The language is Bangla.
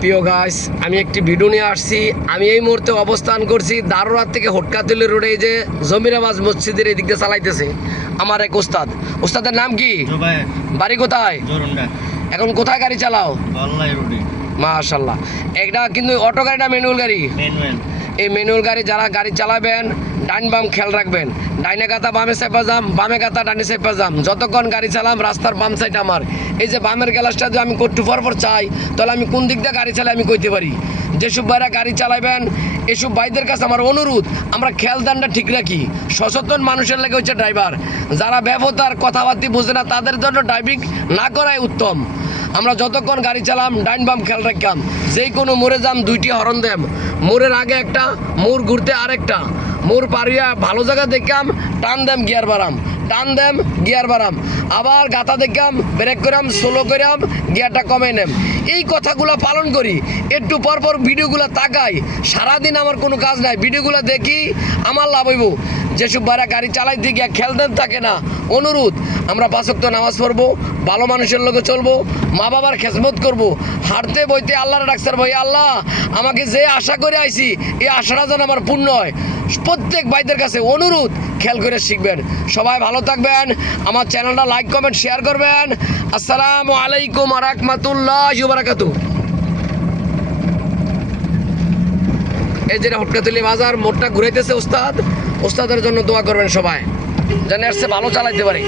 প্রিয় গাইস, আমি একটি ভিডিও নিয়ে আসছি। আমি এই মুহূর্তে অবস্থান করছি দারুরাত থেকে হটকাতলি রোডে, যে জমিরাবাজ মসজিদের এদিক দিয়ে চালাইতেছে আমার এক ওস্তাদ। ওস্তাদের নাম কি? বাড়ি কোথায়? এখন কোথায় গাড়ি চালাও? মাশাআল্লাহ। এটা কিন্তু অটো গাড়ি না ম্যানুয়াল গাড়ি? এই ম্যানুয়াল গাড়ি যারা গাড়ি চালাবেন ডাইন বাম খেয়াল রাখবেন। ডাইনে গাতা বামে চেপা যাম, বামে গাতা ডাইনে চেপা যাম। যতক্ষণ গাড়ি চালাম রাস্তার বাম সাইড আমার, এই যে বামের গ্লাসটা যদি আমি একটু পর চাই, তাহলে আমি কোন দিক দিয়ে গাড়ি চালাই আমি কইতে পারি। যেসব ভাইরা গাড়ি চালাবেন এসব ভাইদের কাছে আমার অনুরোধ, আমরা খেয়াল দানটা ঠিক রাখি। সচেতন মানুষের লাগে হচ্ছে ড্রাইভার। যারা ব্যবতার কথাবার্তা বোঝে না তাদের জন্য ড্রাইভিং না করাই উত্তম। আমরা যতক্ষণ গাড়ি চালাম ডাইন বাম খেয়াল রাখতাম। যেই কোনো মোড়ে যাম দুইটি হরন দেম, মোড়ের আগে একটা, মোড় ঘুরতে আরেকটা, মোড় পারিয়া ভালো জায়গা দেখলাম টান দেম গিয়ার বাড়াম, টান দেম গিয়ার বাড়াম, আবার গাতা দেখলাম ব্রেক করাম, স্লো করাম, গিয়ারটা কমে নেম। এই কথাগুলো পালন করি। একটু পর পর ভিডিওগুলো তাকাই। সারাদিন আমার কোনো কাজ নাই, ভিডিওগুলো দেখি আমার লাভ হইব। যেসব ভাইরা গাড়ি চালাইতে গিয়া খেলতেন থাকে না, অনুরোধ আমরা 5 ওয়াক্ত নামাজ পড়বো, ভালো মানুষের লোকে চলবো, মা বাবার খেজমত করব, হাঁটতে বইতে আল্লাহর ডাকসার ভাই আল্লাহ আমাকে যে আশা করে আইছি এই আশাটা যেন আমার পূর্ণ হয়। প্রত্যেক ভাইদের কাছে অনুরোধ খেয়াল করে শিখবেন। সবাই ভালো থাকবেন, আমার চ্যানেলটা লাইক কমেন্ট শেয়ার করবেন। আসসালামু আলাইকুম ওয়া রাহমাতুল্লাহি ওয়া বারাকাতুহু। এই যে হটকাতলি বাজার মোড়টা ঘুরাইতেছে ওস্তাদের জন্য দোয়া করবেন সবাই, যেন এর চেয়ে ভালো চালাইতে পারে।